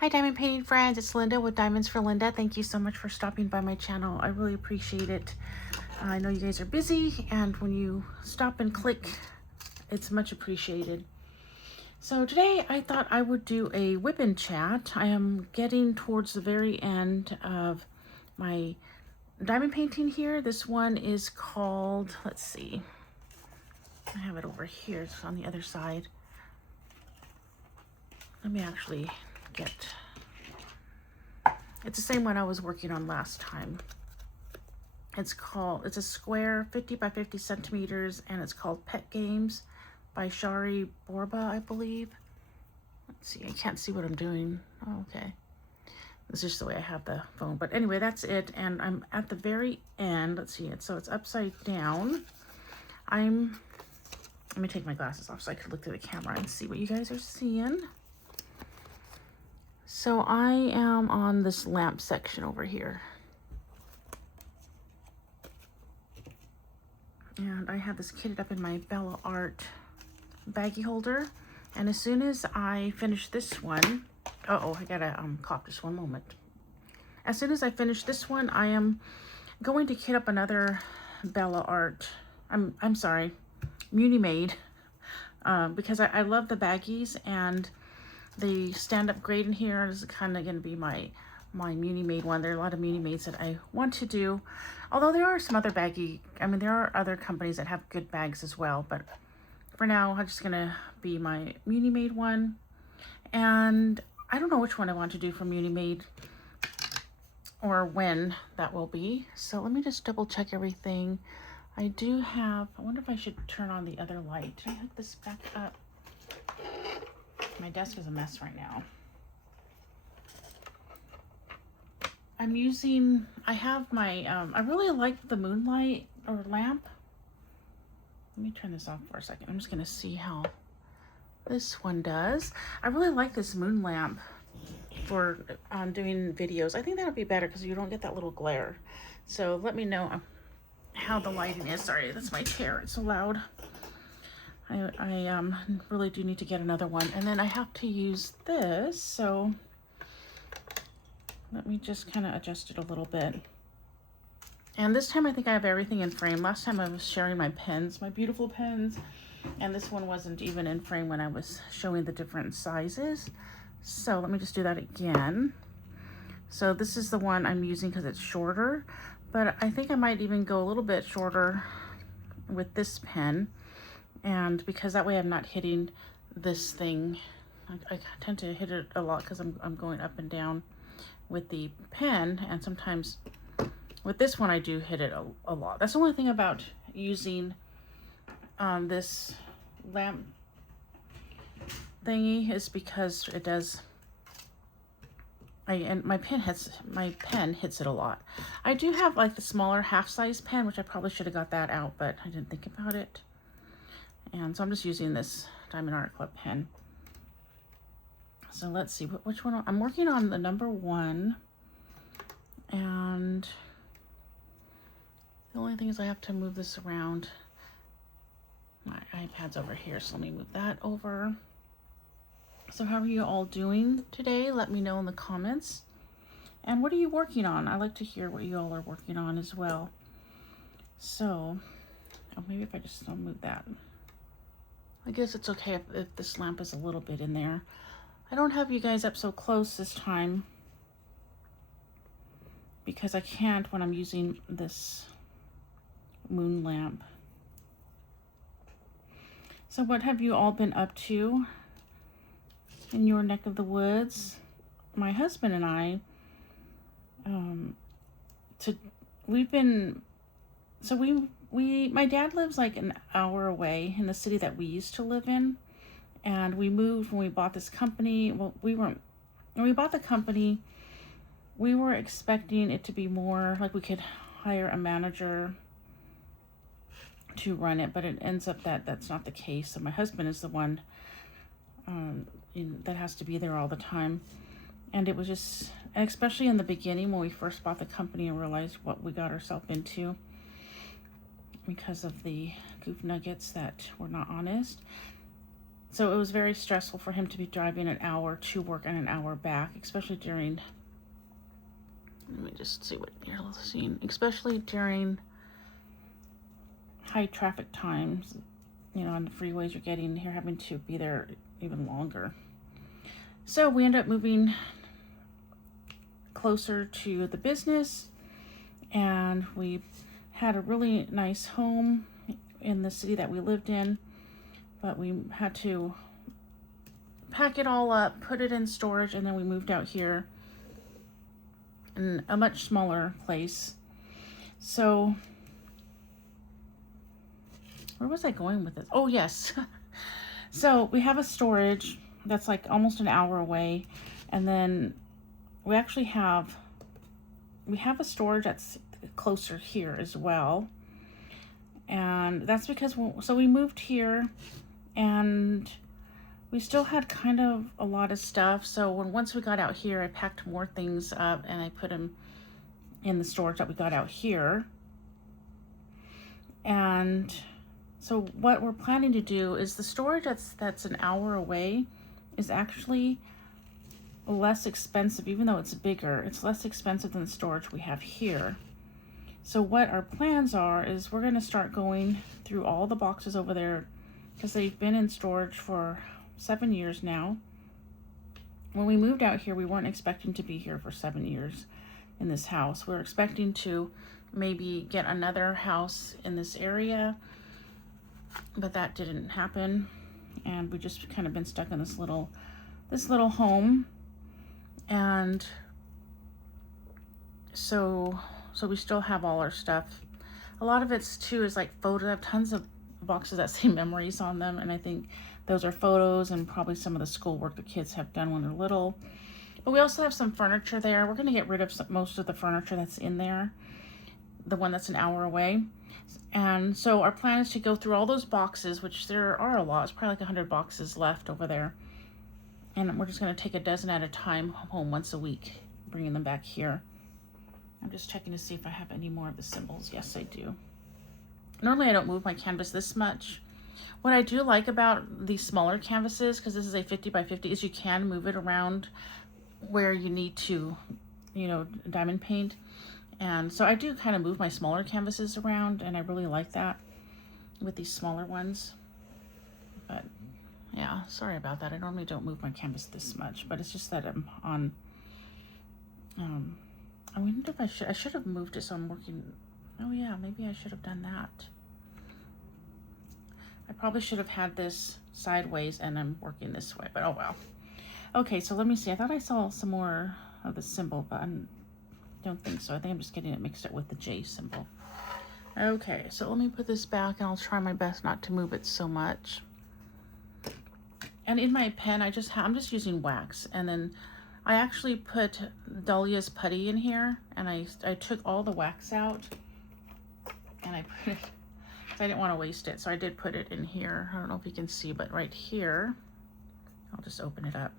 Hi diamond painting friends, it's Linda with Diamonds for Linda. Thank you so much for stopping by my channel. I really appreciate it. I know you guys are busy, and when you stop and click, it's much appreciated. So today I thought I would do a WIP chat. I am getting towards the very end of my diamond painting here. This one is called, let's see, I have it over here, it's on the other side. Let me actually get, it's the same one I was working on last time. It's a square 50 by 50 centimeters, and it's called Pet Games by Shari Borba, I believe. Let's see, I can't see what I'm doing. Oh, okay. This is just the way I have the phone. But anyway, that's it. And I'm at the very end. Let's see it. So it's upside down. Let me take my glasses off so I can look through the camera and see what you guys are seeing. So I am on this lamp section over here. And I have this kitted up in my Bella Art baggie holder. And as soon as I finish this one, I gotta cough just one moment. As soon as I finish this one, I am going to kit up another Bella Art, I'm sorry, Muni Made, because I love the baggies, and the stand-up grade in here is kind of going to be my Muni Made one. There are a lot of Muni Mades that I want to do, although there are some other there are other companies that have good bags as well, but for now I'm just gonna be my Muni Made one. And I don't know which one I want to do for Muni Made or when that will be, so let me just double check everything. I wonder if I should turn on the other light. Did I hook this back up? My desk is a mess right now. I have my, I really like the moonlight or lamp. Let me turn this off for a second. I'm just gonna see how this one does. I really like this moon lamp for doing videos. I think that'll be better because you don't get that little glare. So let me know how the lighting is. Sorry, that's my chair. It's so loud. I really do need to get another one. And then I have to use this. So let me just kind of adjust it a little bit. And this time I think I have everything in frame. Last time I was sharing my pens, my beautiful pens. And this one wasn't even in frame when I was showing the different sizes. So let me just do that again. So this is the one I'm using because it's shorter, but I think I might even go a little bit shorter with this pen. And because that way I'm not hitting this thing. I tend to hit it a lot because I'm going up and down with the pen, and sometimes with this one I do hit it a lot. That's the only thing about using this lamp thingy is because it does, and my pen hits it a lot. I do have like the smaller half-size pen, which I probably should have got that out, but I didn't think about it. And so I'm just using this Diamond Art Club pen. So let's see which one I'm working on. The number 1, and the only thing is I have to move this around. My iPad's over here, so let me move that over. So how are you all doing today? Let me know in the comments. And what are you working on? I like to hear what you all are working on as well. So, maybe if I just move that. I guess it's okay if this lamp is a little bit in there. I don't have you guys up so close this time because I can't when I'm using this moon lamp. So what have you all been up to in your neck of the woods? My husband and I, my dad lives like an hour away in the city that we used to live in, and we moved when we bought this company. Well, when we bought the company, we were expecting it to be more like we could hire a manager to run it, but it ends up that that's not the case. So my husband is the one that has to be there all the time. And it was just, especially in the beginning when we first bought the company and realized what we got ourselves into because of the goof nuggets that were not honest. So it was very stressful for him to be driving an hour to work and an hour back, especially during, let me just see what you're seeing, especially during high traffic times, you know, on the freeways. You're getting here, having to be there even longer. So we ended up moving closer to the business, and we had a really nice home in the city that we lived in, but we had to pack it all up, put it in storage, and then we moved out here in a much smaller place. So where was I going with this? Oh, yes. So we have a storage that's like almost an hour away, and then we actually have a storage that's closer here as well. And that's because so we moved here, and we still had kind of a lot of stuff. So once we got out here, I packed more things up and I put them in the storage that we got out here. And so what we're planning to do is the storage that's an hour away is actually less expensive. Even though it's bigger, it's less expensive than the storage we have here. So what our plans are is we're going to start going through all the boxes over there, because they've been in storage for 7 years now. When we moved out here, we weren't expecting to be here for 7 years in this house. We were expecting to maybe get another house in this area, but that didn't happen, and we just kind of been stuck in this little home. And so we still have all our stuff. A lot of it's too is like photos. I have tons of boxes that say memories on them, and I think those are photos and probably some of the schoolwork the kids have done when they're little. But we also have some furniture there. We're going to get rid of most of the furniture that's in there, the one that's an hour away. And so our plan is to go through all those boxes, which there are a lot. It's probably like 100 boxes left over there. And we're just going to take a dozen at a time home once a week, bringing them back here. I'm just checking to see if I have any more of the symbols. Yes, I do. Normally I don't move my canvas this much. What I do like about these smaller canvases, because this is a 50 by 50, is you can move it around where you need to, you know, diamond paint. And so I do kind of move my smaller canvases around, and I really like that with these smaller ones. But yeah, sorry about that. I normally don't move my canvas this much, but it's just that I'm on, I wonder if I should have moved it so I'm working. Oh yeah, maybe I should have done that. I probably should have had this sideways and I'm working this way, but oh well. Okay, so let me see. I thought I saw some more of the symbol, but I don't think so. I think I'm just getting it mixed up with the J symbol. Okay, so let me put this back, and I'll try my best not to move it so much. And in my pen, I'm just using wax, and then I actually put Dahlia's putty in here, and I took all the wax out, and I put it, I didn't want to waste it, so I did put it in here. I don't know if you can see, but right here, I'll just open it up.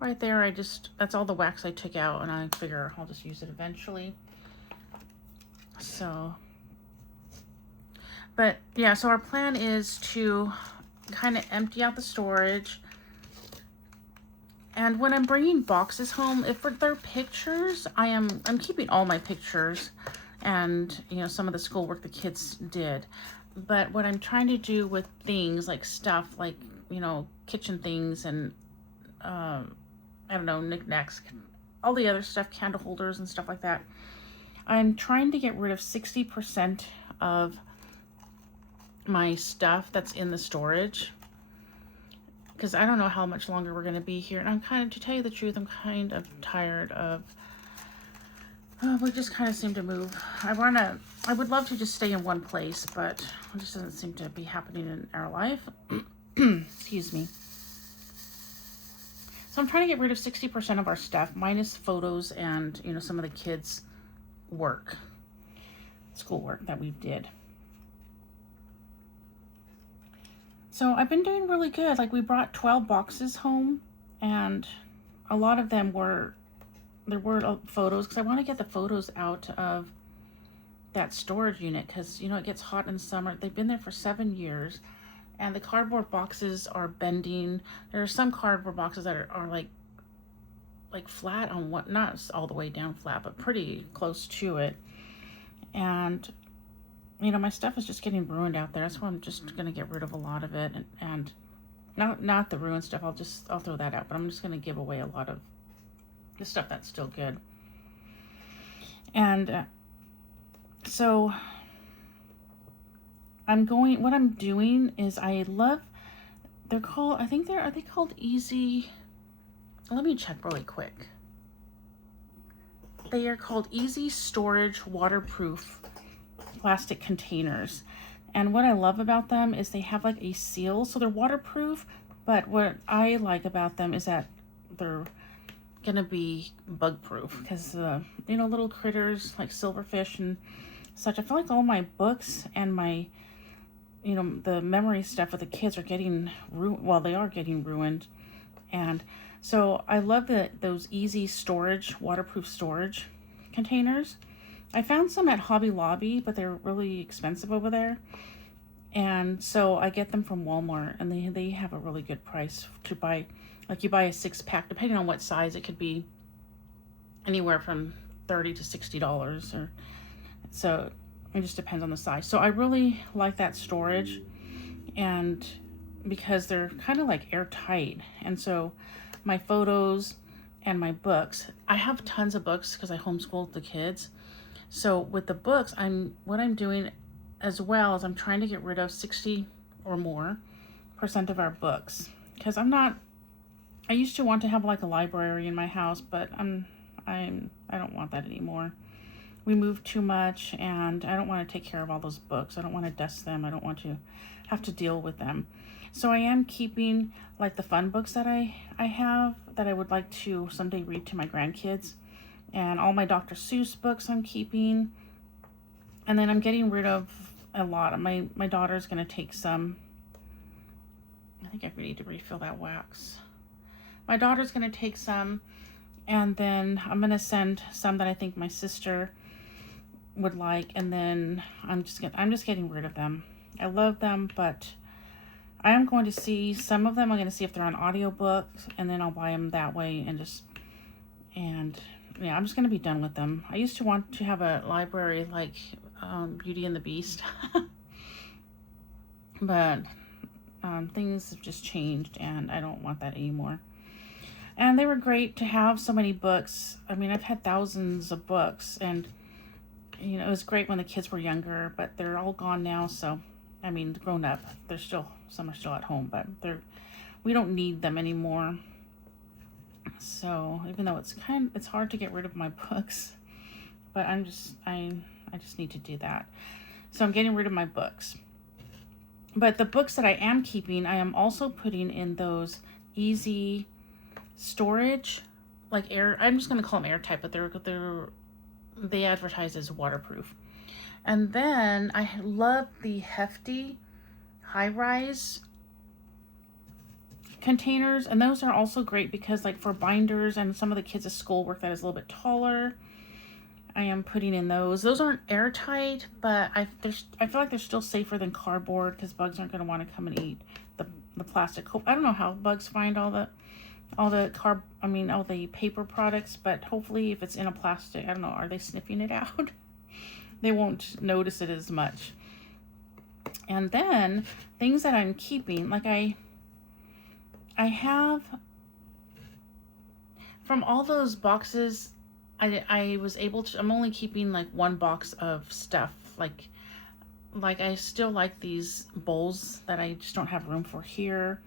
Right there, that's all the wax I took out, and I figure I'll just use it eventually. So, but yeah, so our plan is to kind of empty out the storage. And when I'm bringing boxes home, if they're pictures, I'm keeping all my pictures and, you know, some of the schoolwork the kids did. But what I'm trying to do with things like stuff like, you know, kitchen things and I don't know, knickknacks, all the other stuff, candle holders and stuff like that, I'm trying to get rid of 60% of my stuff that's in the storage, because I don't know how much longer we're going to be here. And I'm kind of, to tell you the truth, I'm kind of tired of, we just kind of seem to move. I would love to just stay in one place, but it just doesn't seem to be happening in our life. Excuse me. So I'm trying to get rid of 60% of our stuff, minus photos and, you know, some of the kids' work, schoolwork that we did. So I've been doing really good. Like, we brought 12 boxes home, and a lot of them there were photos, because I want to get the photos out of that storage unit because, you know, it gets hot in the summer. They've been there for 7 years, and the cardboard boxes are bending. There are some cardboard boxes that are like flat on what, not all the way down flat, but pretty close to it. And, you know, my stuff is just getting ruined out there. That's why I'm just going to get rid of a lot of it. And not the ruined stuff. I'll throw that out, but I'm just going to give away a lot of the stuff that's still good. And so what I'm doing is they're called, are they called Easy? Let me check really quick. They are called Easy Storage Waterproof Plastic Containers. And what I love about them is they have like a seal, so they're waterproof, but what I like about them is that they're gonna be bug proof because you know, little critters like silverfish and such. I feel like all my books and my, you know, the memory stuff with the kids are getting they are getting ruined. And so I love those easy storage, waterproof storage containers. I found some at Hobby Lobby, but they're really expensive over there. And so I get them from Walmart, and they have a really good price to buy. Like, you buy a 6-pack, depending on what size, it could be anywhere from $30 to $60, or so it just depends on the size. So I really like that storage, and because they're kind of like airtight. And so my photos and my books, I have tons of books because I homeschooled the kids. So with the books, what I'm doing as well is I'm trying to get rid of 60 or more % of our books, because I used to want to have like a library in my house, but I don't want that anymore. We moved too much, and I don't want to take care of all those books. I don't want to dust them. I don't want to have to deal with them. So I am keeping like the fun books that I have that I would like to someday read to my grandkids, and all my Dr. Seuss books I'm keeping. And then I'm getting rid of a lot. My daughter's going to take some. I think I need to refill that wax. My daughter's going to take some, and then I'm going to send some that I think my sister would like, and then I'm just getting rid of them. I love them, but I am going to see some of them. I'm going to see if they're on audiobooks, and then I'll buy them that way, and yeah, I'm just going to be done with them. I used to want to have a library like Beauty and the Beast, but things have just changed, and I don't want that anymore. And they were great to have so many books. I mean, I've had thousands of books, and, you know, it was great when the kids were younger, but they're all gone now. So, I mean, grown up, some are still at home, but we don't need them anymore. So even though it's hard to get rid of my books, but I just need to do that. So I'm getting rid of my books. But the books that I am keeping, I am also putting in those easy storage, like I'm just going to call them airtight, but they advertise as waterproof. And then I love the hefty high-rise containers, and those are also great because, like, for binders and some of the kids' schoolwork that is a little bit taller, I am putting in those. Those aren't airtight, but I feel like they're still safer than cardboard because bugs aren't going to want to come and eat the plastic. I don't know how bugs find all the paper products, but hopefully if it's in a plastic, I don't know, are they sniffing it out? They won't notice it as much. And then things that I'm keeping, like I have from all those boxes, I was able to, I'm only keeping like one box of stuff. Like I still like these bowls that I just don't have room for here.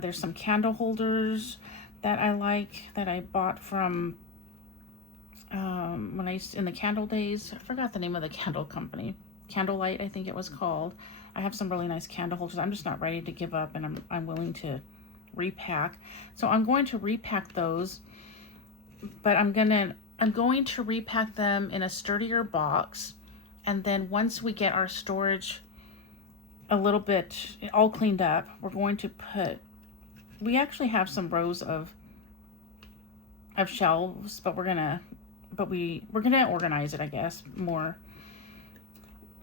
There's some candle holders that I like that I bought from when I used in the candle days. I forgot the name of the candle company. Candlelight, I think it was called. I have some really nice candle holders. I'm just not ready to give up, and I'm willing to repack. So I'm going to repack those, but I'm going to repack them in a sturdier box. And then once we get our storage a little bit all cleaned up, we're going to we actually have some rows of shelves, but we're gonna organize it, I guess, more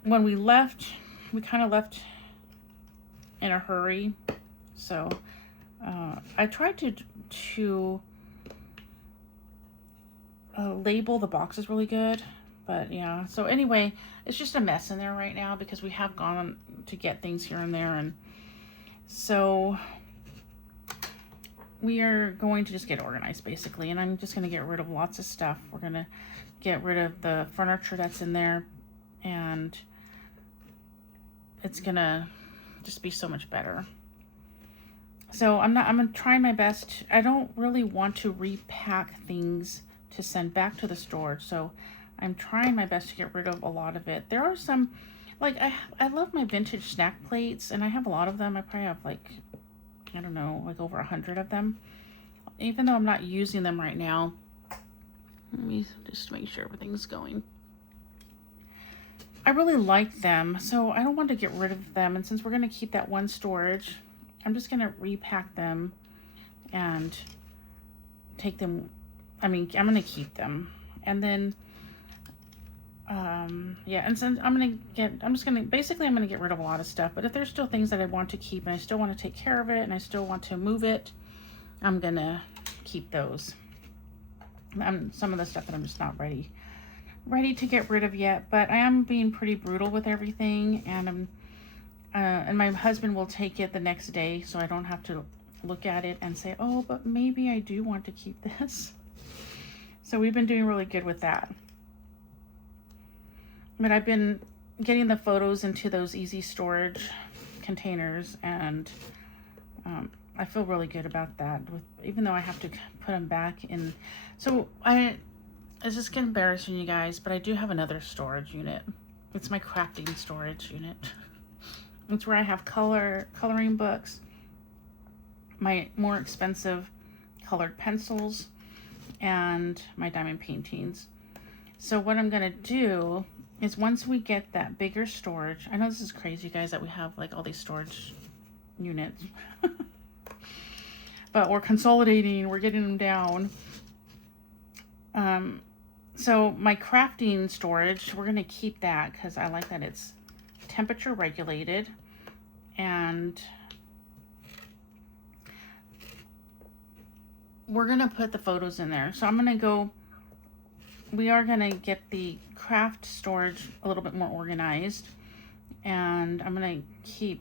when we left, we kind of left in a hurry. So I tried to label the boxes really good. But yeah, so anyway, it's just a mess in there right now because we have gone to get things here and there. And so we are going to just get organized basically. And I'm just going to get rid of lots of stuff. We're going to get rid of the furniture that's in there. And it's going to just be so much better. So I'm trying my best. I don't really want to repack things to send back to the storage. So I'm trying my best to get rid of a lot of it. There are some, like, I love my vintage snack plates, and I have a lot of them. I probably have, like, I don't know, like over 100 of them. Even though I'm not using them right now. Let me just make sure everything's going. I really like them, so I don't want to get rid of them. And since we're going to keep that one storage, I'm just going to repack them and take them. I mean, I'm going to keep them. And then yeah, and since I'm going to get rid of a lot of stuff. But if there's still things that I want to keep and I still want to take care of it and I still want to move it, I'm going to keep those. Some of the stuff that I'm just not ready to get rid of yet, but I am being pretty brutal with everything, and and my husband will take it the next day, so I don't have to look at it and say, oh, but maybe I do want to keep this. So we've been doing really good with that. But I've been getting the photos into those easy storage containers, and I feel really good about that, even though I have to put them back in. So it's just gonna embarrass you guys, but I do have another storage unit. It's my crafting storage unit. It's where I have coloring books, my more expensive colored pencils, and my diamond paintings. So what I'm gonna do is, once we get that bigger storage, I know this is crazy, guys, that we have like all these storage units, but we're consolidating, we're getting them down. So my crafting storage, we're going to keep that because I like that it's temperature regulated, and we're going to put the photos in there. So we are going to get the craft storage a little bit more organized, and I'm going to see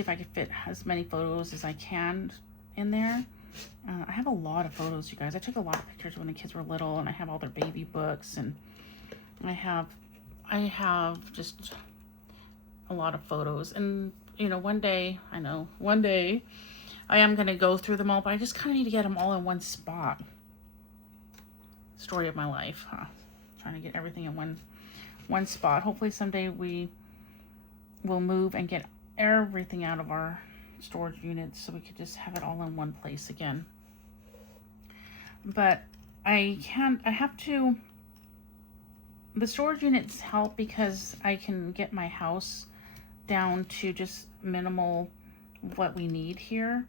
if I can fit as many photos as I can in there. I have a lot of photos, you guys. I took a lot of pictures when the kids were little, and I have all their baby books, and I have just a lot of photos. And you know, one day I am going to go through them all, but I just kind of need to get them all in one spot. Story of my life, huh? Trying to get everything in one spot. Hopefully someday we will move and get everything out of our storage units so we could just have it all in one place again. But the storage units help because I can get my house down to just minimal what we need here.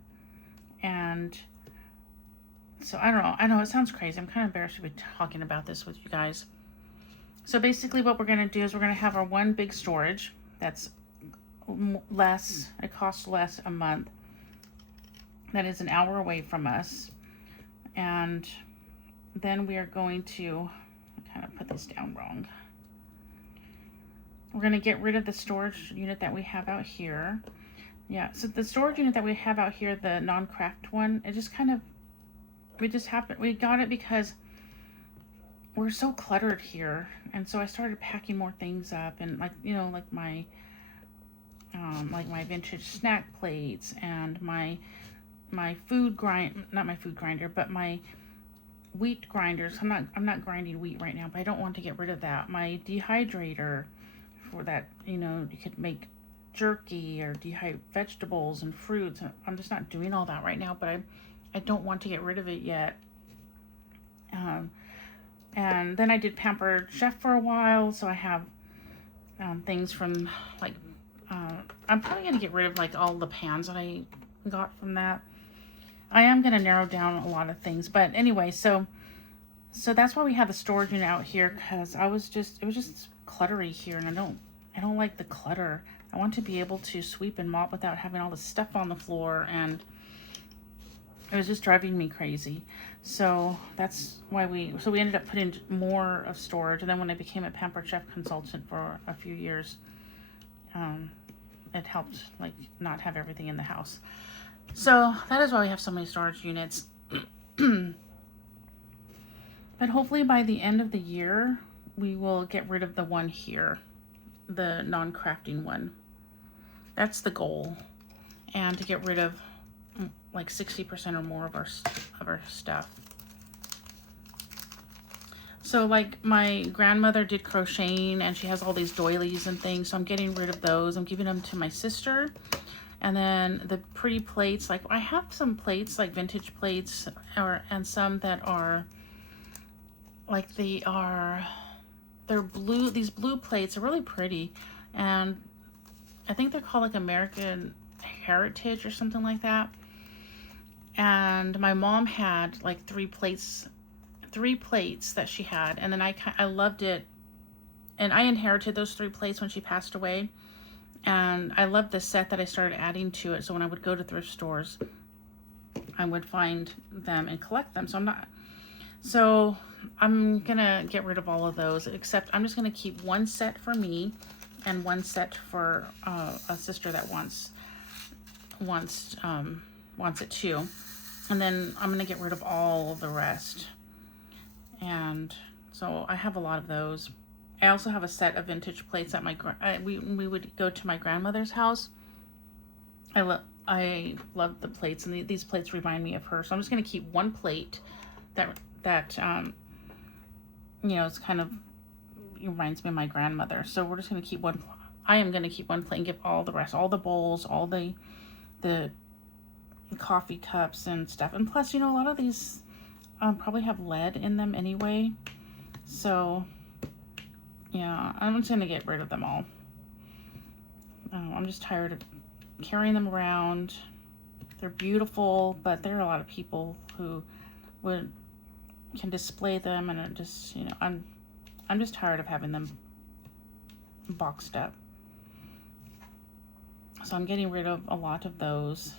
And so I don't know. I know it sounds crazy. I'm kind of embarrassed to be talking about this with you guys. So basically what we're going to do is we're going to have our one big storage that's less, it costs less a month, that is an hour away from us. And then we are going to kind of put this down wrong. We're going to get rid of the storage unit that we have out here. Yeah, so the storage unit that we have out here, the non-craft one, it just kind of, we got it because we're so cluttered here. And so I started packing more things up, and like my vintage snack plates and my wheat grinders. I'm not grinding wheat right now, but I don't want to get rid of that. My dehydrator for that, you could make jerky or dehydrate vegetables and fruits. I'm just not doing all that right now, but I don't want to get rid of it yet. And then I did Pampered Chef for a while, so I have things from like I'm probably going to get rid of like all the pans that I got from that. I am going to narrow down a lot of things, but anyway, so that's why we have the storage unit out here, because it was just cluttery here, and I don't I don't like the clutter. I want to be able to sweep and mop without having all the stuff on the floor, and it was just driving me crazy. So that's why we ended up putting more of storage. And then when I became a Pampered Chef consultant for a few years, it helped like not have everything in the house. So that is why we have so many storage units. But hopefully by the end of the year, we will get rid of the one here, the non-crafting one. That's the goal. And to get rid of like 60% or more of our stuff. So like my grandmother did crocheting, and she has all these doilies and things, so I'm getting rid of those. I'm giving them to my sister. And then the pretty plates, like I have some plates, like vintage plates, and some that are like they're blue. These blue plates are really pretty, and I think they're called like American Heritage or something like that. And my mom had like three plates that she had, and then I loved it, and I inherited those 3 plates when she passed away, and I loved the set that I started adding to it. So when I would go to thrift stores, I would find them and collect them. So I'm gonna get rid of all of those, except I'm just gonna keep 1 set for me and 1 set for a sister that wants it too. And then I'm gonna get rid of all of the rest. And so I have a lot of those. I also have a set of vintage plates that we would go to my grandmother's house. I love the plates, and these plates remind me of her. So I'm just gonna keep 1 plate that you know, it's kind of, it reminds me of my grandmother. So we're just gonna keep I am gonna keep 1 plate and give all the rest, all the bowls, all the coffee cups and stuff. And plus, you know, a lot of these probably have lead in them anyway. So yeah, I'm just gonna get rid of them all. I'm just tired of carrying them around. They're beautiful, but there are a lot of people who can display them, and it just, you know, I'm just tired of having them boxed up. So I'm getting rid of a lot of those.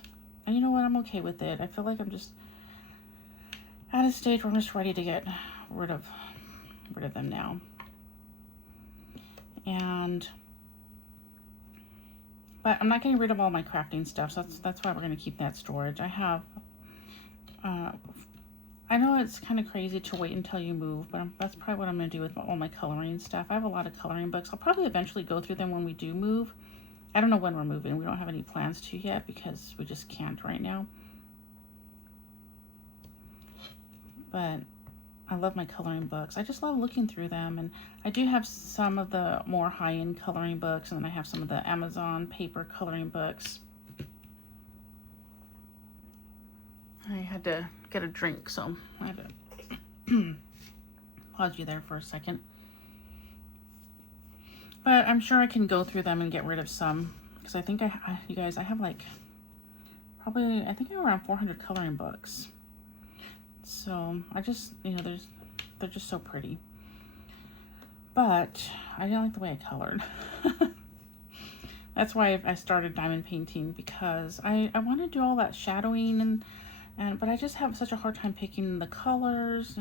And you know what? I'm okay with it. I feel like I'm just at a stage where I'm just ready to get rid of them now. But I'm not getting rid of all my crafting stuff, so that's why we're going to keep that storage. I have, I know it's kind of crazy to wait until you move, but that's probably what I'm going to do with all my coloring stuff. I have a lot of coloring books. I'll probably eventually go through them when we do move. I don't know when we're moving. We don't have any plans to yet because we just can't right now. But I love my coloring books. I just love looking through them. And I do have some of the more high-end coloring books, and then I have some of the Amazon paper coloring books. I had to get a drink, so I had to pause you there for a second. But I'm sure I can go through them and get rid of some, because I think you guys, I have like probably, I think I have around 400 coloring books. So I just, you know, they're just so pretty. But I didn't like the way I colored. That's why I started diamond painting, because I want to do all that shadowing but I just have such a hard time picking the colors.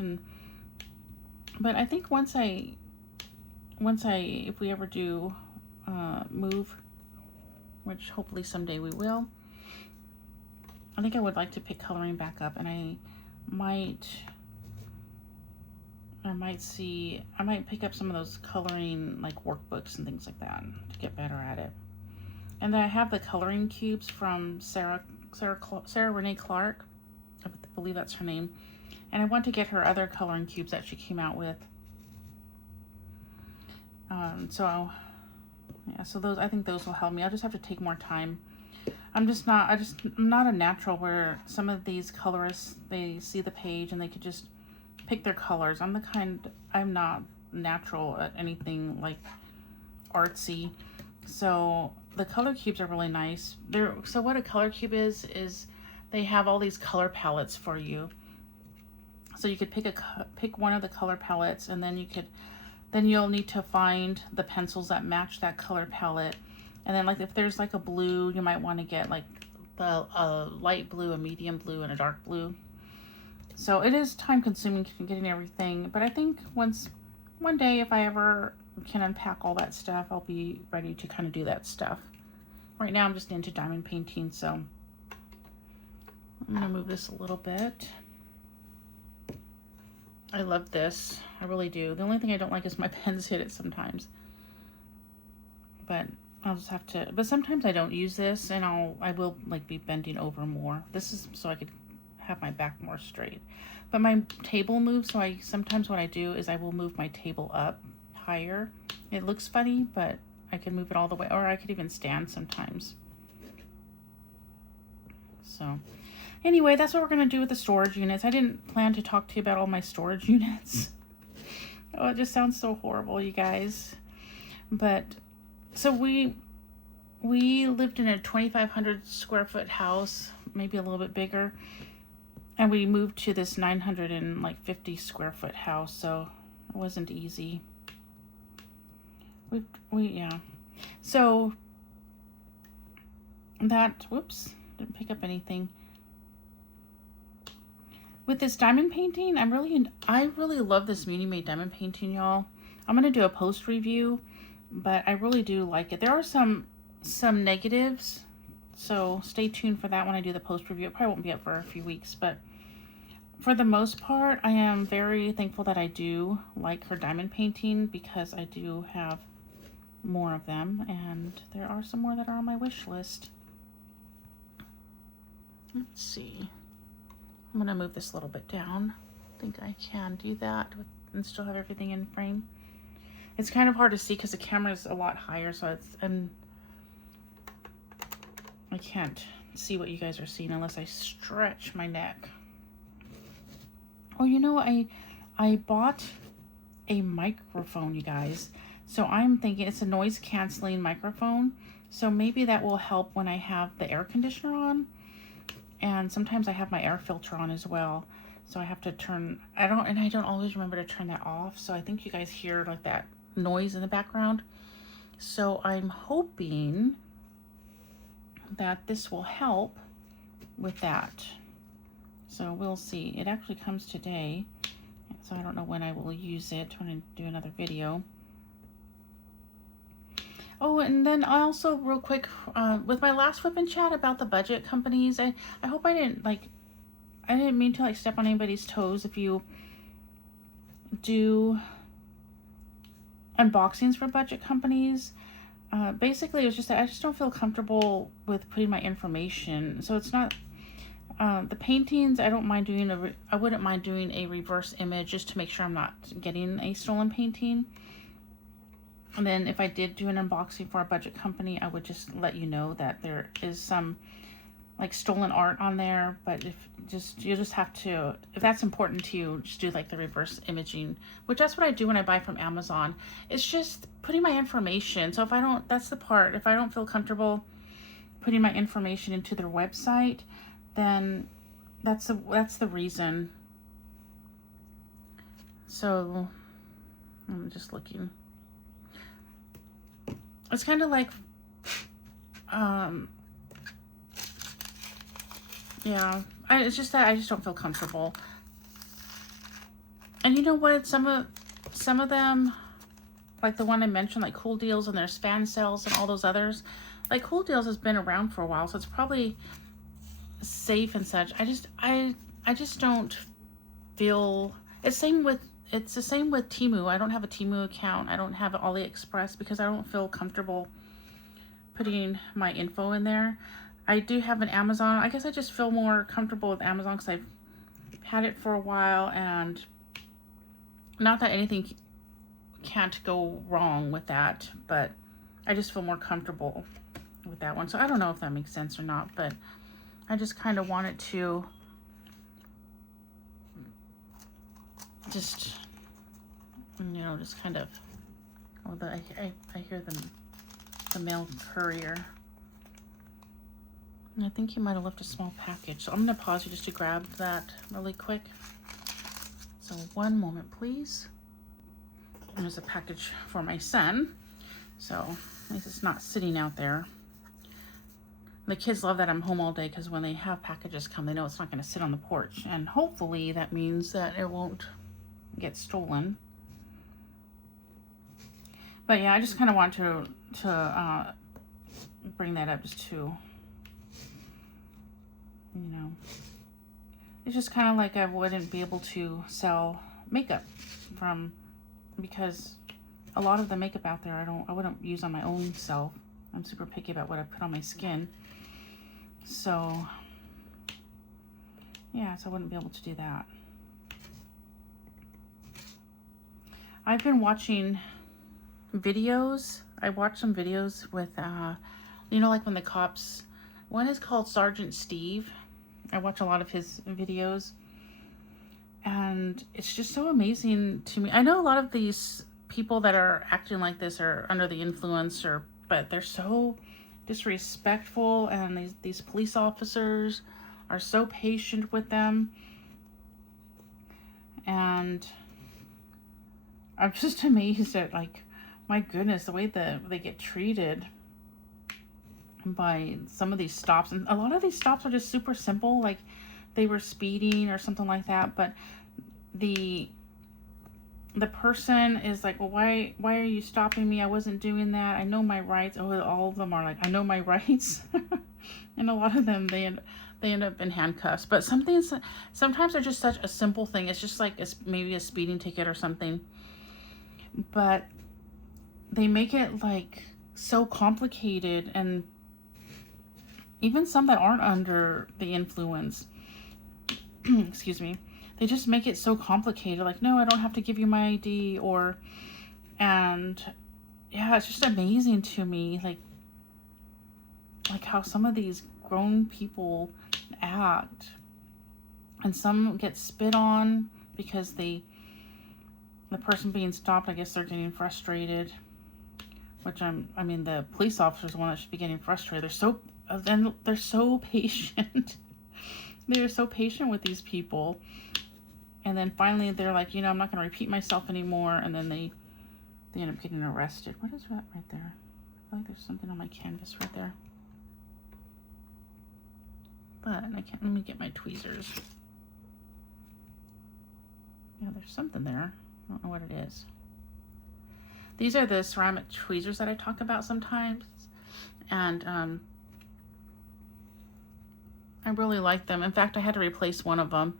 But I think if we ever do move, which hopefully someday we will, I think I would like to pick coloring back up, and I might pick up some of those coloring like workbooks and things like that to get better at it. And then I have the coloring cubes from Sarah Renee Clark. I believe that's her name. And I want to get her other coloring cubes that she came out with. So those, I think those will help me. I just have to take more time. I'm not a natural where some of these colorists, they see the page and they could just pick their colors. I'm not natural at anything like artsy. So the color cubes are really nice. So what a color cube is they have all these color palettes for you. So you could pick one of the color palettes, and then you could then you'll need to find the pencils that match that color palette. And then like if there's like a blue, you might want to get like a light blue, a medium blue, and a dark blue. So it is time consuming getting everything, but I think one day if I ever can unpack all that stuff, I'll be ready to kind of do that stuff. Right now I'm just into diamond painting, so I'm gonna move this a little bit. I love this, I really do. The only thing I don't like is my pens hit it sometimes, but I'll just have to, but sometimes I don't use this, and I will like be bending over more. This is so I could have my back more straight, but my table moves, so sometimes what I do is I will move my table up higher. It looks funny, but I can move it all the way, or I could even stand sometimes. So anyway, that's what we're gonna do with the storage units. I didn't plan to talk to you about all my storage units. Oh, it just sounds so horrible, you guys. But so we lived in a 2,500 square foot house, maybe a little bit bigger. And we moved to this 950 square foot house, so it wasn't easy. Yeah. So that, whoops, didn't pick up anything. With this diamond painting, I really love this Muni Made diamond painting, y'all. I'm gonna do a post review, but I really do like it. There are some negatives, so stay tuned for that when I do the post review. It probably won't be up for a few weeks, but for the most part, I am very thankful that I do like her diamond painting, because I do have more of them, and there are some more that are on my wish list. Let's see. I'm gonna move this a little bit down. I think I can do that and still have everything in frame. It's kind of hard to see because the camera is a lot higher, so I can't see what you guys are seeing unless I stretch my neck. Oh, you know, I bought a microphone, you guys. So I'm thinking it's a noise canceling microphone. So maybe that will help when I have the air conditioner on. And sometimes I have my air filter on as well. So I have to turn, I don't always remember to turn that off. So I think you guys hear like that noise in the background. So I'm hoping that this will help with that. So we'll see. It actually comes today, so I don't know when I will use it when I do another video. Oh, and then also real quick, with my last WIP Chat about the budget companies, I hope I didn't mean to step on anybody's toes. If you do unboxings for budget companies, basically it was just that I just don't feel comfortable with putting my information. So it's not, the paintings, I wouldn't mind doing a reverse image just to make sure I'm not getting a stolen painting. And then if I did do an unboxing for a budget company, I would just let you know that there is some like stolen art on there. But you just have to, if that's important to you, just do like the reverse imaging, which that's what I do when I buy from Amazon. It's just putting my information. So that's the part, if I don't feel comfortable putting my information into their website, then that's the reason. So I'm just looking. It's kind of like, yeah, it's just that I just don't feel comfortable. And you know what? Some of them, like the one I mentioned, like Cool Deals and there's fan sales and all those others, like Cool Deals has been around for a while, so it's probably safe and such. I just don't feel, it's the same with Temu. I don't have a Temu account. I don't have an AliExpress because I don't feel comfortable putting my info in there. I do have an Amazon. I guess I just feel more comfortable with Amazon because I've had it for a while, and not that anything can't go wrong with that, but I just feel more comfortable with that one. So I don't know if that makes sense or not, but I just kind of wanted to just, you know, just kind of, I hear the mail courier. And I think he might have left a small package. So I'm going to pause you just to grab that really quick. So one moment, please. And there's a package for my son. So at least it's not sitting out there. The kids love that I'm home all day because when they have packages come, they know it's not going to sit on the porch. And hopefully that means that it won't get stolen. But yeah, I just kind of want to bring that up just to, you know, it's just kind of like I wouldn't be able to sell makeup from, because a lot of the makeup out there I wouldn't use on my own self. I'm super picky about what I put on my skin. So yeah, so I wouldn't be able to do that. I've been watching videos. I watched some videos with, you know, like when the cops, one is called Sergeant Steve. I watch a lot of his videos. And it's just so amazing to me. I know a lot of these people that are acting like this are under the influence, but they're so disrespectful, and these police officers are so patient with them. And I'm just amazed at, like, my goodness, the way that they get treated by some of these stops. And a lot of these stops are just super simple, like they were speeding or something like that, but the person is like, well, why are you stopping me? I wasn't doing that. I know my rights. Oh, all of them are like, I know my rights. And a lot of them, they end up in handcuffs. But sometimes they're just such a simple thing. It's just like maybe a speeding ticket or something. But they make it like so complicated, and even some that aren't under the influence, excuse me, they just make it so complicated. Like, no, I don't have to give you my ID, and yeah, it's just amazing to me, like how some of these grown people act, and some get spit on because the person being stopped, I guess they're getting frustrated, which I mean, the police officer's the one that should be getting frustrated. They're so patient. They're so patient with these people. And then finally they're like, you know, I'm not going to repeat myself anymore. And then they end up getting arrested. What is that right there? I feel like there's something on my canvas right there. But I can't, let me get my tweezers. Yeah, there's something there. I don't know what it is. These are the ceramic tweezers that I talk about sometimes. And I really like them. In fact, I had to replace one of them.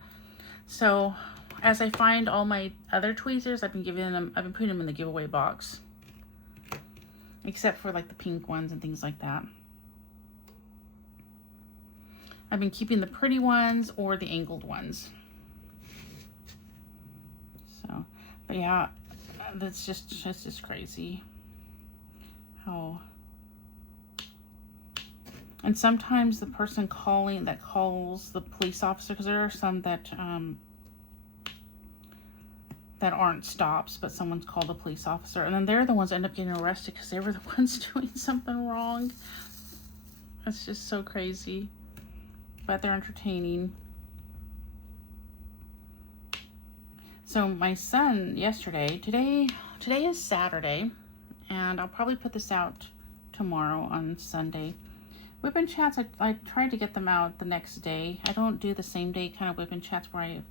So as I find all my other tweezers, I've been putting them in the giveaway box. Except for like the pink ones and things like that. I've been keeping the pretty ones or the angled ones. So, but yeah, it's just crazy how. And sometimes the person that calls the police officer, because there are some that aren't stops, but someone's called the police officer, and then they're the ones that end up getting arrested because they were the ones doing something wrong. It's just so crazy, but they're entertaining. So my son today is Saturday, and I'll probably put this out tomorrow on Sunday. WIP Chats, I tried to get them out the next day. I don't do the same day kind of WIP Chats where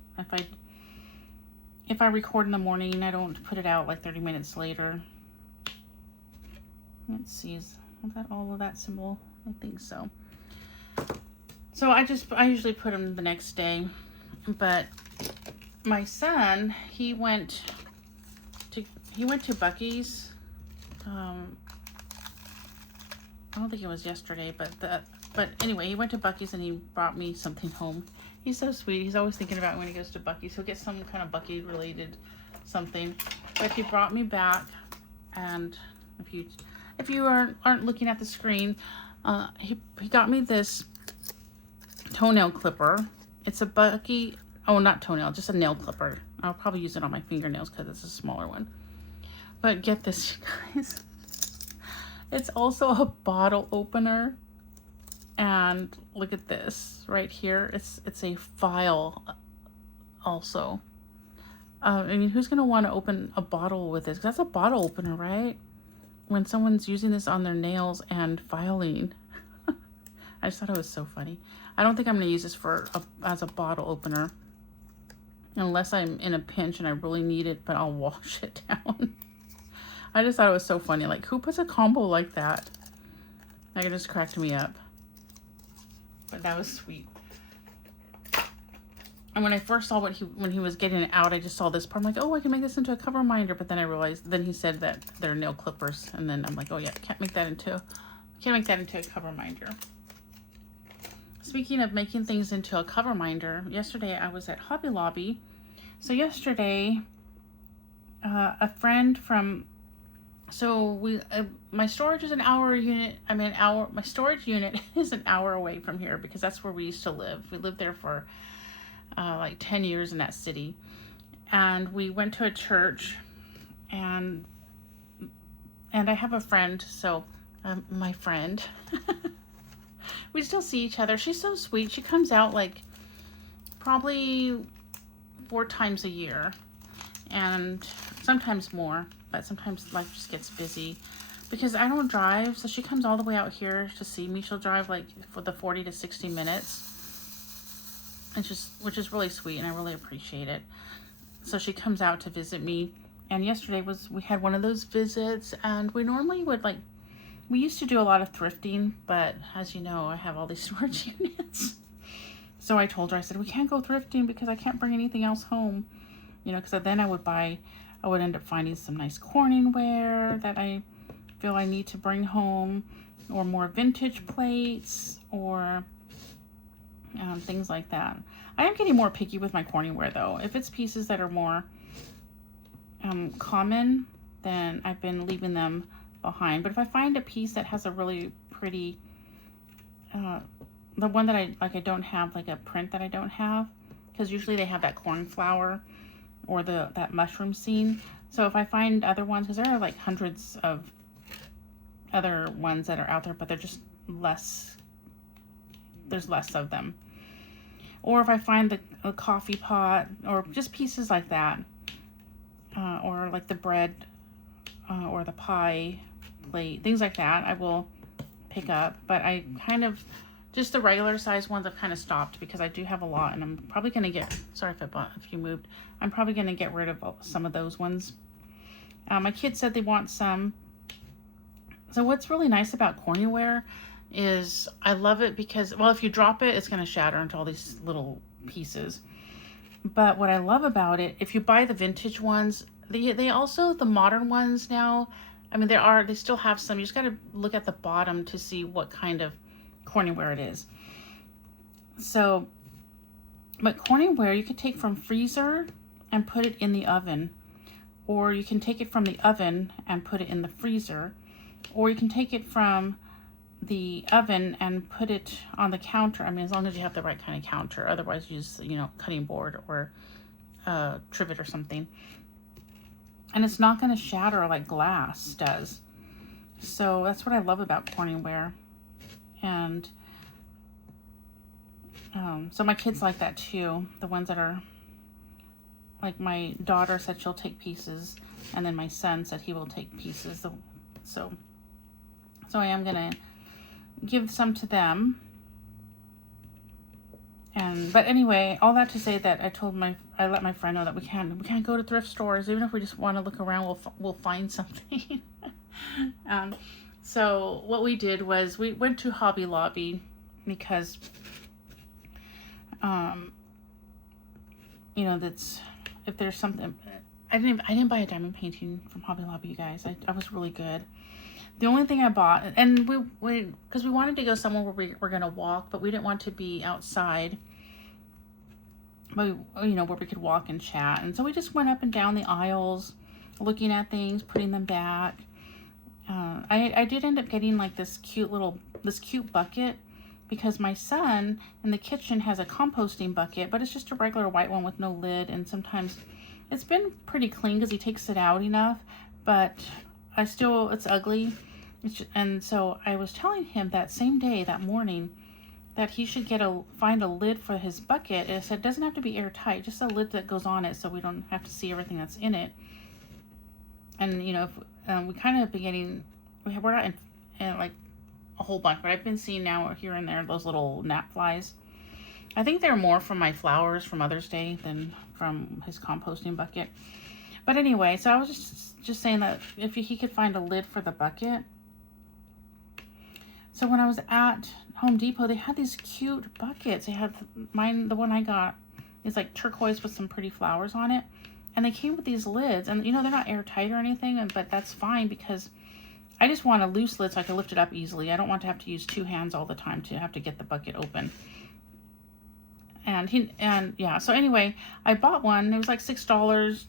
if I record in the morning, I don't put it out like 30 minutes later. Let's see, was that all of that symbol? I think so. So I usually put them the next day. But my son, he went to Buc-ee's. I don't think it was yesterday, but anyway, he went to Buc-ee's and he brought me something home. He's so sweet. He's always thinking about when he goes to Buc-ee's. He'll get some kind of Buc-ee related something. But he brought me back, and if you aren't looking at the screen, he got me this toenail clipper. It's a Buc-ee, oh, not toenail, just a nail clipper. I'll probably use it on my fingernails because it's a smaller one. But get this, you guys. It's also a bottle opener, and look at this right here. It's a file also. I mean, who's going to want to open a bottle with this? 'Cause that's a bottle opener, right? When someone's using this on their nails and filing. I just thought it was so funny. I don't think I'm going to use this as a bottle opener. Unless I'm in a pinch and I really need it, but I'll wash it down. I just thought it was so funny. Like, who puts a combo like that? Like, it just cracked me up. But that was sweet. And when I first saw when he was getting it out, I just saw this part. I'm like, oh, I can make this into a cover minder. But then I realized, then he said that they're nail clippers. And then I'm like, oh yeah, can't make that into a cover minder. Speaking of making things into a cover minder, yesterday I was at Hobby Lobby. So yesterday, a friend from, my storage is an hour unit. My storage unit is an hour away from here because that's where we used to live. We lived there for like 10 years in that city. And we went to a church, and I have a friend, so my friend, we still see each other. She's so sweet. She comes out like probably 4 times a year, and sometimes more, but sometimes life just gets busy because I don't drive. So she comes all the way out here to see me. She'll drive like for the 40 to 60 minutes. Which is really sweet, and I really appreciate it. So she comes out to visit me, and yesterday we had one of those visits, and we normally we used to do a lot of thrifting, but as you know, I have all these storage units. So I told her, I said, we can't go thrifting because I can't bring anything else home, because then I would end up finding some nice Corningware that I feel I need to bring home, or more vintage plates, or things like that. I am getting more picky with my Corningware though. If it's pieces that are more common, then I've been leaving them behind. But if I find a piece that has a really pretty, the one that I don't have, like a print that I don't have, because usually they have that cornflower or that mushroom scene. So if I find other ones, because there are like hundreds of other ones that are out there, but they're just less, there's less of them. Or if I find a coffee pot, or just pieces like that, or like the bread, or the pie plate, things like that, I will pick up. But I just the regular size ones I've kind of stopped because I do have a lot, and I'm probably going to get, sorry if you moved, I'm probably going to get rid of some of those ones. My kids said they want some. So what's really nice about Corningware is I love it because, well, if you drop it, it's going to shatter into all these little pieces. But what I love about it, if you buy the vintage ones, they also, the modern ones now, I mean, they still have some. You just got to look at the bottom to see what kind of Corningware it is. So, but Corningware you could take from freezer and put it in the oven, or you can take it from the oven and put it in the freezer, or you can take it from the oven and put it on the counter. I mean, as long as you have the right kind of counter. Otherwise, use, cutting board or trivet or something. And it's not going to shatter like glass does. So that's what I love about Corningware. And so my kids like that too. The ones that are, like my daughter said she'll take pieces, and then my son said he will take pieces. So I am going to give some to them. But anyway, all that to say that I let my friend know that we can't go to thrift stores. Even if we just want to look around, we'll find something. So what we did was we went to Hobby Lobby because that's, if there's something, I didn't buy a diamond painting from Hobby Lobby, you guys. I was really good. The only thing I bought, and because we wanted to go somewhere where we were going to walk, but we didn't want to be outside, but where we could walk and chat. And so we just went up and down the aisles, looking at things, putting them back. I did end up getting like this cute bucket, because my son in the kitchen has a composting bucket, but it's just a regular white one with no lid. And sometimes it's been pretty clean because he takes it out enough, but it's ugly. And so I was telling him that same day, that morning, that he should find a lid for his bucket. It said it doesn't have to be airtight, just a lid that goes on it so we don't have to see everything that's in it. And you know, if, we kind of been getting, we're not in like a whole bunch, but I've been seeing now here and there those little gnat flies. I think they're more from my flowers from Mother's Day than from his composting bucket. But anyway, so I was just saying that if he could find a lid for the bucket. So when I was at Home Depot, they had these cute buckets. They had mine, the one I got is like turquoise with some pretty flowers on it. And they came with these lids, and you know, they're not airtight or anything, but that's fine because I just want a loose lid so I can lift it up easily. I don't want to have to use two hands all the time to have to get the bucket open. And yeah, so anyway, I bought one. It was like $6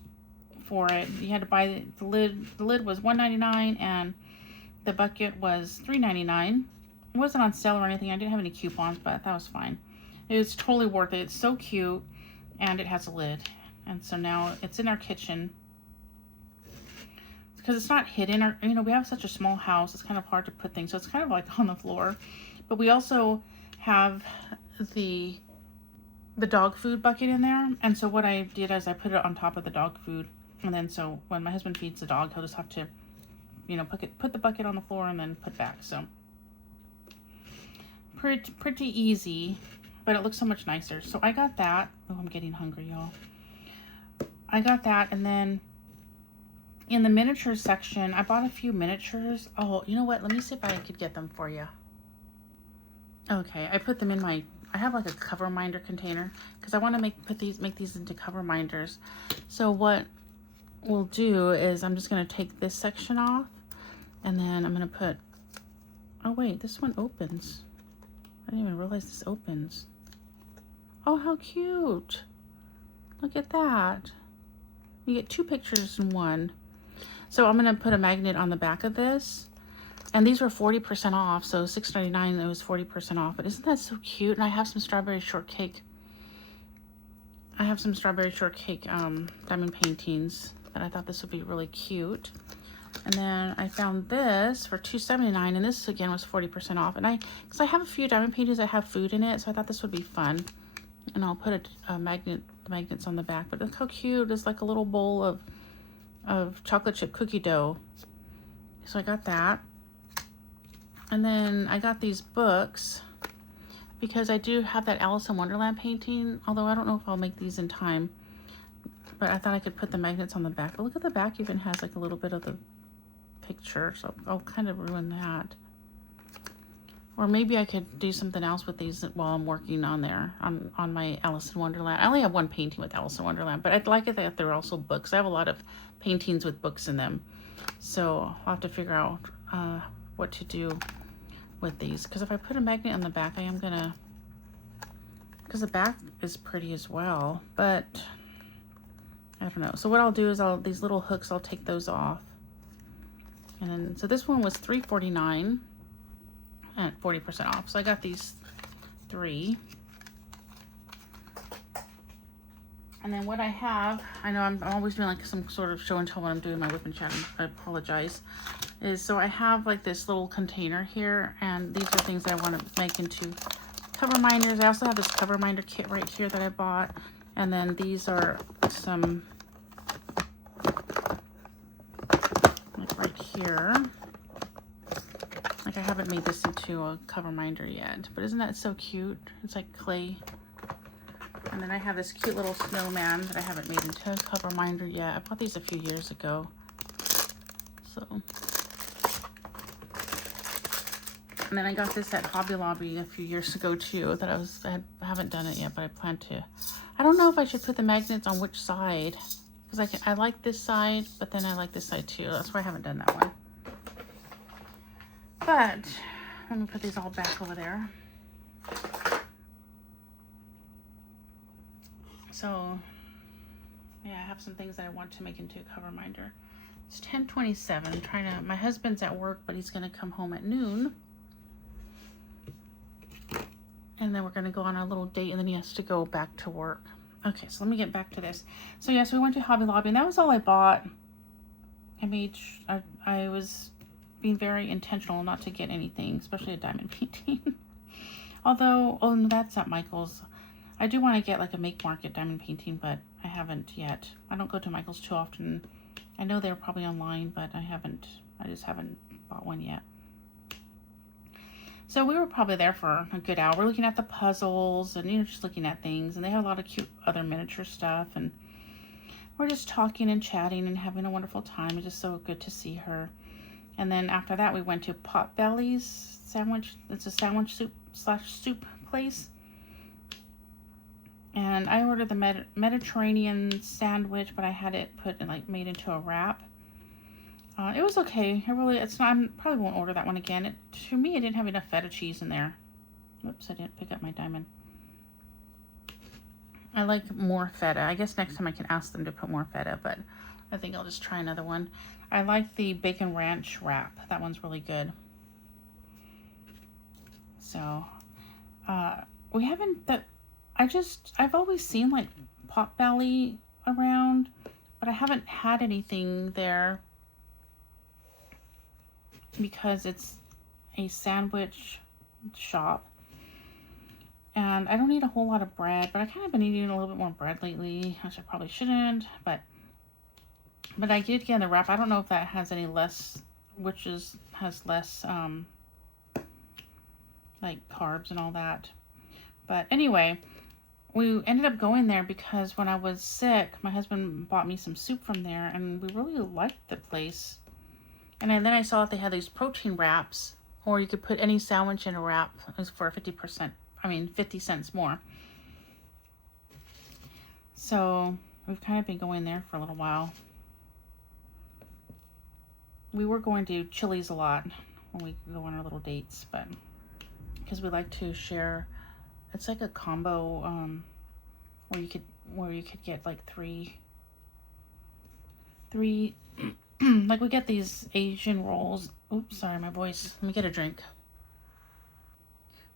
for it. You had to buy the lid. The lid was $1.99 and the bucket was $3.99. It wasn't on sale or anything. I didn't have any coupons, but that was fine. It was totally worth it. It's so cute, and it has a lid. And so now it's in our kitchen because it's not hidden. Or, you know, we have such a small house. It's kind of hard to put things. So it's kind of like on the floor. But we also have the dog food bucket in there. And so what I did is I put it on top of the dog food. And then so when my husband feeds the dog, he'll just have to, you know, put the bucket on the floor and then put back. So pretty easy, but it looks so much nicer. So I got that. Oh, I'm getting hungry, y'all. I got that, and then in the miniature section, I bought a few miniatures. Oh, you know what? Let me see if I could get them for you. Okay, I put them in I have like a cover minder container because I want to make these into cover minders. So what we'll do is I'm just going to take this section off, and then I'm going to put, oh wait, this one opens. I didn't even realize this opens. Oh, how cute. Look at that. You get two pictures in one. So I'm going to put a magnet on the back of this. And these were 40% off. So $6.99, it was 40% off. But isn't that so cute? And I have some strawberry shortcake. I have some strawberry shortcake diamond paintings that I thought this would be really cute. And then I found this for $2.79, and this again was 40% off. And because I have a few diamond paintings that have food in it, so I thought this would be fun. And I'll put the magnets on the back. But look how cute! It's like a little bowl of chocolate chip cookie dough. So I got that. And then I got these books because I do have that Alice in Wonderland painting. Although I don't know if I'll make these in time. But I thought I could put the magnets on the back. But look at the back, even has like a little bit of the picture, so I'll kind of ruin that. Or maybe I could do something else with these while I'm working on there on my Alice in Wonderland. I only have one painting with Alice in Wonderland, but I'd like it that they're also books. I have a lot of paintings with books in them, so I'll have to figure out what to do with these. Because if I put a magnet on the back, I am gonna, because the back is pretty as well, but I don't know. So what I'll do is these little hooks, I'll take those off. And then, so this one was $3.49 at 40% off. So I got these 3. And then what I have, I know I'm always doing like some sort of show and tell when I'm doing my WIP Chat, I apologize. So I have like this little container here, and these are things that I want to make into cover minders. I also have this cover minder kit right here that I bought. And then these are some, like right here. Like I haven't made this into a cover minder yet, but isn't that so cute? It's like clay. And then I have this cute little snowman that I haven't made into a cover minder yet. I bought these a few years ago. So. And then I got this at Hobby Lobby a few years ago too, that I haven't done it yet, but I plan to. I don't know if I should put the magnets on which side, because I like this side, but then I like this side too. That's why I haven't done that one. But let me put these all back over there. So yeah, I have some things that I want to make into a cover minder. It's 10:27. My husband's at work, but he's gonna come home at noon. And then we're going to go on a little date, and then he has to go back to work. Okay, so let me get back to this. So yes, we went to Hobby Lobby, and that was all I bought. I was being very intentional not to get anything, especially a diamond painting. Although, oh, no, that's at Michael's. I do want to get like a Make Market diamond painting, but I haven't yet. I don't go to Michael's too often. I know they're probably online, but I just haven't bought one yet. So we were probably there for a good hour. We're looking at the puzzles and, you know, just looking at things. And they have a lot of cute other miniature stuff. And we're just talking and chatting and having a wonderful time. It's just so good to see her. And then after that, we went to Potbelly's sandwich. It's a sandwich soup place. And I ordered the Mediterranean sandwich, but I had it made into a wrap. It was okay. It's not, I probably won't order that one again. To me, it didn't have enough feta cheese in there. Oops, I didn't pick up my diamond. I like more feta. I guess next time I can ask them to put more feta, but I think I'll just try another one. I like the bacon ranch wrap. That one's really good. So, we haven't, I've always seen like Potbelly around, but I haven't had anything there because it's a sandwich shop. And I don't eat a whole lot of bread, but I kind of been eating a little bit more bread lately, which I probably shouldn't, but I did get a wrap. I don't know if that has any less, has less, like carbs and all that. But anyway, we ended up going there because when I was sick, my husband bought me some soup from there, and we really liked the place. And then I saw that they had these protein wraps, or you could put any sandwich in a wrap. It was for 50 cents more. So we've kind of been going there for a little while. We were going to Chili's a lot when we go on our little dates, but because we like to share, it's like a combo where you could get like three like we get these Asian rolls. Oops, sorry, my voice. Let me get a drink.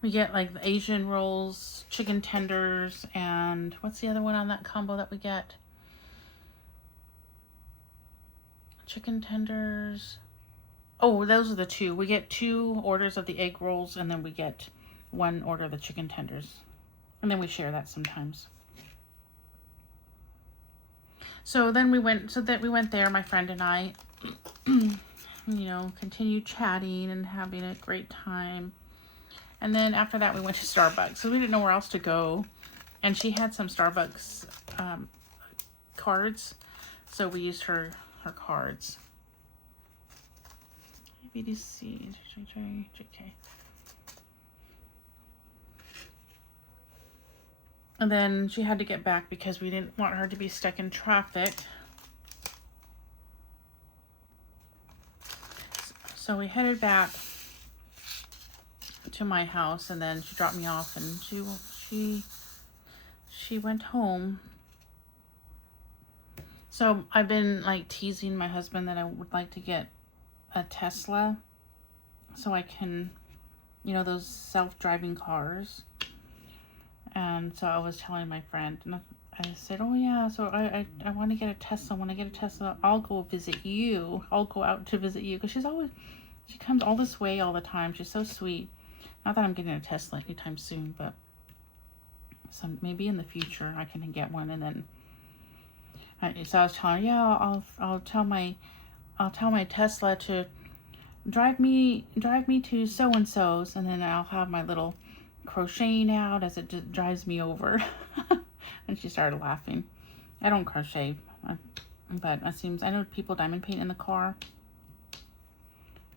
We get like the Asian rolls, chicken tenders, and what's the other one on that combo that we get? Chicken tenders. Oh, those are the two. We get 2 orders of the egg rolls, and then we get 1 order of the chicken tenders. And then we share that sometimes. So then we went there, my friend and I, you know, continued chatting and having a great time. And then after that, we went to Starbucks. So we didn't know where else to go. And she had some Starbucks cards. So we used her cards. BDC, JK. And then she had to get back because we didn't want her to be stuck in traffic. So we headed back to my house, and then she dropped me off, and she went home. So I've been like teasing my husband that I would like to get a Tesla so I can, you know, those self-driving cars. And so I was telling my friend, and I said, oh yeah, so I want to get a Tesla. When I get a Tesla, I'll go visit you. I'll go out to visit you. Because she comes all this way all the time. She's so sweet. Not that I'm getting a Tesla anytime soon, but maybe in the future I can get one. And then, so I was telling her, yeah, I'll tell my Tesla to drive me to so-and-so's, and then I'll have my little crocheting out as it drives me over. And she started laughing. I don't crochet, but I know people diamond paint in the car,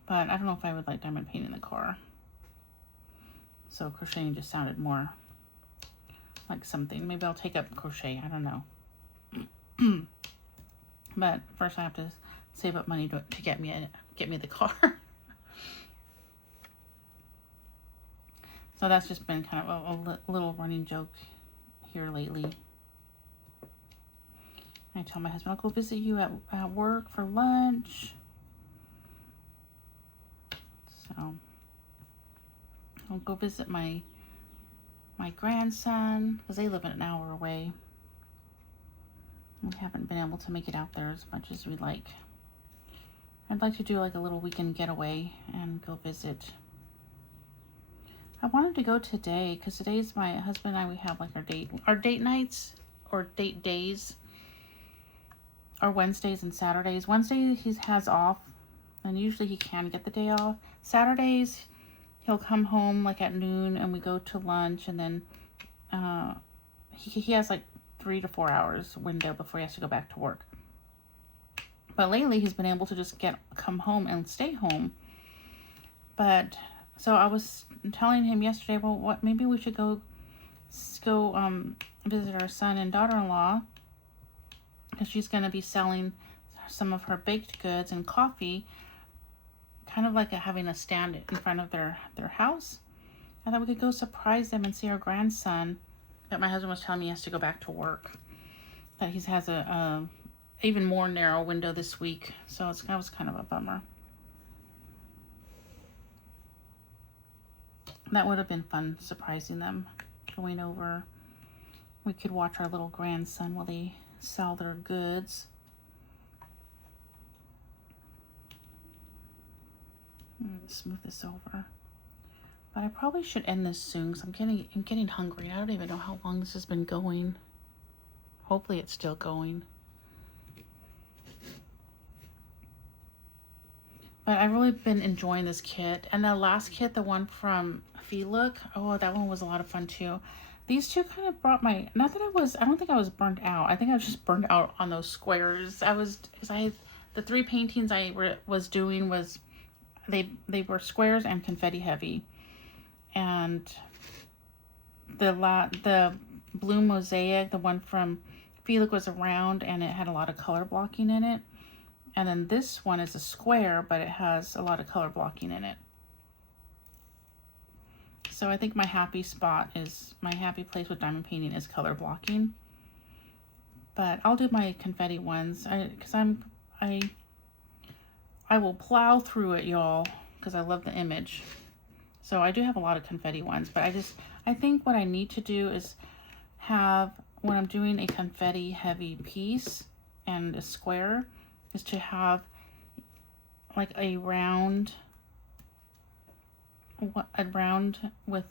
but I don't know if I would like diamond paint in the car. So crocheting just sounded more like something. Maybe I'll take up crochet, I don't know. But first I have to save up money to get me the car. So that's just been kind of a little running joke here lately. I tell my husband, I'll go visit you at work for lunch. So I'll go visit my grandson, because they live an hour away. We haven't been able to make it out there as much as we'd like. I'd like to do like a little weekend getaway and go visit. I wanted to go today because today's my husband and I, we have like our date nights or date days are Wednesdays and Saturdays. Wednesday he has off, and usually he can get the day off. Saturdays he'll come home like at noon and we go to lunch, and then he has like 3 to 4 hours window before he has to go back to work. But lately he's been able to just come home and stay home. But so I was telling him yesterday, well, maybe we should go visit our son and daughter-in-law, because she's going to be selling some of her baked goods and coffee, kind of like having a stand in front of their house. I thought we could go surprise them and see our grandson that my husband was telling me he has to go back to work, that he has a even more narrow window this week, so that was kind of a bummer. That would have been fun, surprising them, going over. We could watch our little grandson while they sell their goods. Smooth this over. But I probably should end this soon because I'm getting hungry. I don't even know how long this has been going. Hopefully it's still going. But I've really been enjoying this kit. And the last kit, the one from Look, oh, that one was a lot of fun too. These two kind of brought my, not that I don't think I was burnt out. I think I was just burnt out on those squares. The 3 paintings I was doing was, they were squares and confetti heavy. And the blue mosaic, the one from Look, was round and it had a lot of color blocking in it. And then this one is a square, but it has a lot of color blocking in it. So I think my happy place with diamond painting is color blocking. But I'll do my confetti ones because I will plow through it, y'all, because I love the image. So I do have a lot of confetti ones, but I think what I need to do is have, when I'm doing a confetti heavy piece and a square, is to have like a round with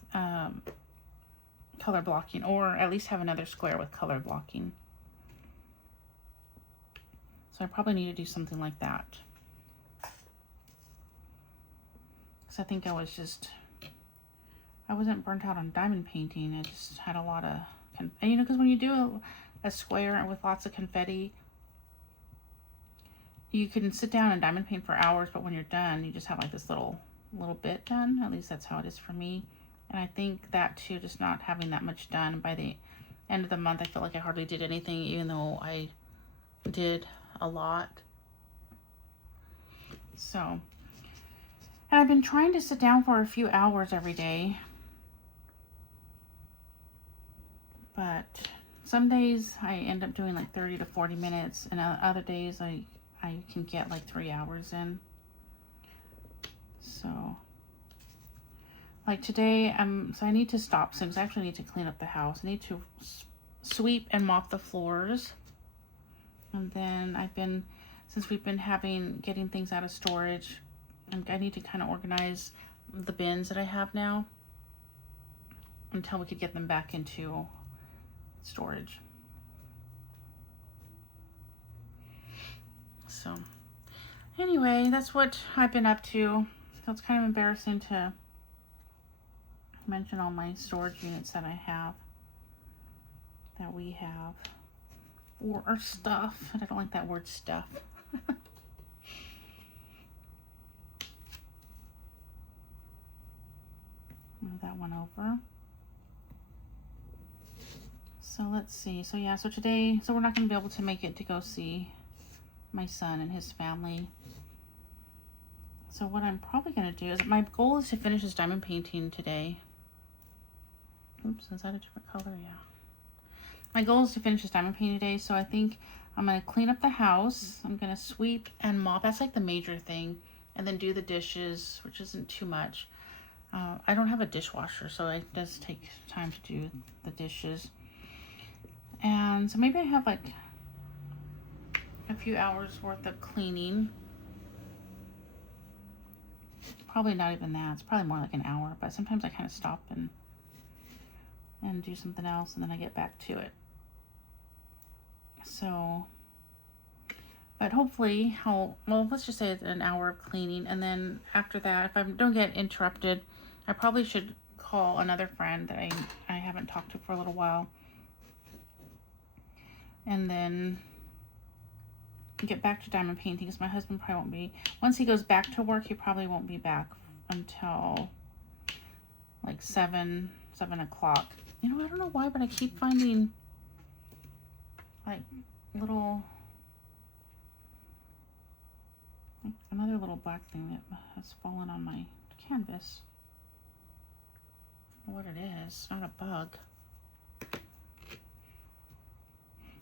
color blocking, or at least have another square with color blocking. So I probably need to do something like that. Because I think I wasn't burnt out on diamond painting. I just had a lot of, because when you do a square with lots of confetti, you can sit down and diamond paint for hours, but when you're done, you just have like this little bit done. At least that's how it is for me. And I think that too, just not having that much done by the end of the month, I feel like I hardly did anything, even though I did a lot. So, and I've been trying to sit down for a few hours every day, but some days I end up doing like 30 to 40 minutes, and other days I can get like 3 hours in. So like today, so I need to stop soon because I actually need to clean up the house. I need to sweep and mop the floors. And then since we've been getting things out of storage, I need to kind of organize the bins that I have now until we could get them back into storage. So anyway, that's what I've been up to. So it's kind of embarrassing to mention all my storage units that we have, or our stuff. And I don't like that word, stuff. Move that one over. So let's see. So yeah, so today, we're not going to be able to make it to go see my son and his family. So what I'm probably going to do is, my goal is to finish this diamond painting today. Oops, is that a different color? Yeah. My goal is to finish this diamond painting today, so I think I'm going to clean up the house. I'm going to sweep and mop. That's like the major thing. And then do the dishes, which isn't too much. I don't have a dishwasher, so it does take time to do the dishes. And so maybe I have like a few hours worth of cleaning. probably not even that. It's probably more like an hour, but sometimes I kind of stop and do something else, and then I get back to it. So, but hopefully, well, let's just say it's an hour of cleaning, and then after that, if I don't get interrupted, I probably should call another friend that I haven't talked to for a little while, and then get back to diamond painting, because my husband probably won't be, once he goes back to work, he probably won't be back until like 7 o'clock. You know, I don't know why, but I keep finding like another little black thing that has fallen on my canvas. I don't know what it is, not a bug.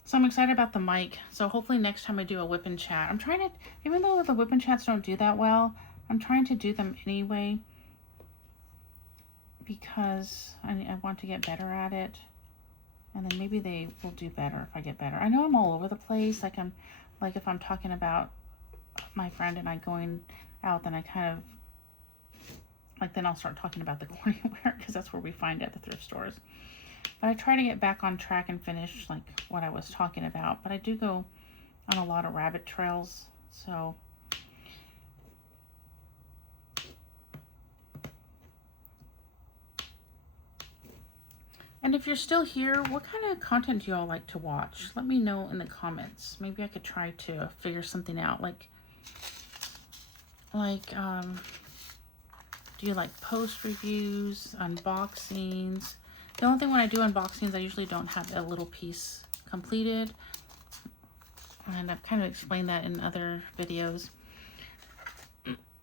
So I'm excited about the mic. So hopefully next time I do a WIP Chat, I'm trying to, even though the WIP Chats don't do that well, I'm trying to do them anyway, because I want to get better at it. And then maybe they will do better if I get better. I know I'm all over the place. Like if I'm talking about my friend and I going out, then I kind of, like, then I'll start talking about the corny wear, because that's where we find it at the thrift stores. But I try to get back on track and finish like what I was talking about. But I do go on a lot of rabbit trails, so and if you're still here, what kind of content do y'all like to watch? Let me know in the comments. Maybe I could try to figure something out. Like do you like post reviews, unboxings? The only thing when I do unboxings, I usually don't have a little piece completed. And I've kind of explained that in other videos.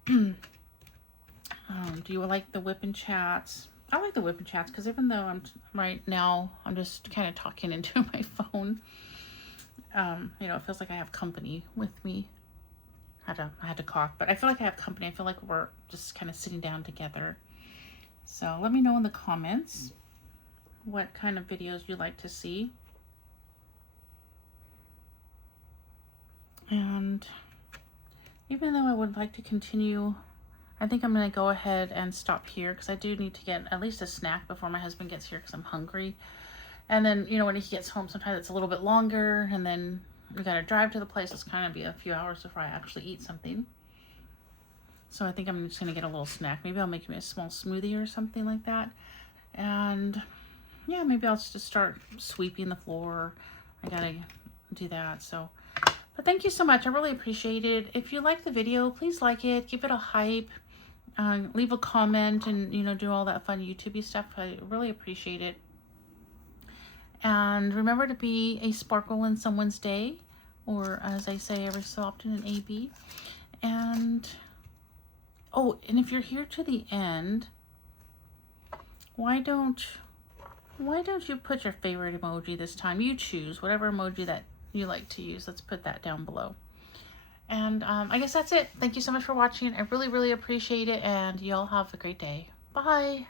Do you like the WIP Chats? I like the WIP Chats because even though right now I'm just kind of talking into my phone, you know, it feels like I have company with me. I had to cough, but I feel like I have company. I feel like we're just kind of sitting down together. So let me know in the comments what kind of videos you like to see. And even though I would like to continue, I think I'm going to go ahead and stop here, because I do need to get at least a snack before my husband gets here, because I'm hungry. And then, you know, when he gets home, sometimes it's a little bit longer, and then we got to drive to the place. It's kind of be a few hours before I actually eat something. So I think I'm just going to get a little snack. Maybe I'll make me a small smoothie or something like that. And yeah, maybe I'll just start sweeping the floor. I got to do that. So, but thank you so much. I really appreciate it. If you like the video, please like it. Give it a hype. Leave a comment and, you know, do all that fun YouTube-y stuff. I really appreciate it. And remember to be a sparkle in someone's day, or as I say every so often, an AB. And, oh, and if you're here to the end, why don't you put your favorite emoji this time? You choose whatever emoji that you like to use. Let's put that down below. And I guess that's it. Thank you so much for watching. I really, really appreciate it. And y'all have a great day. Bye.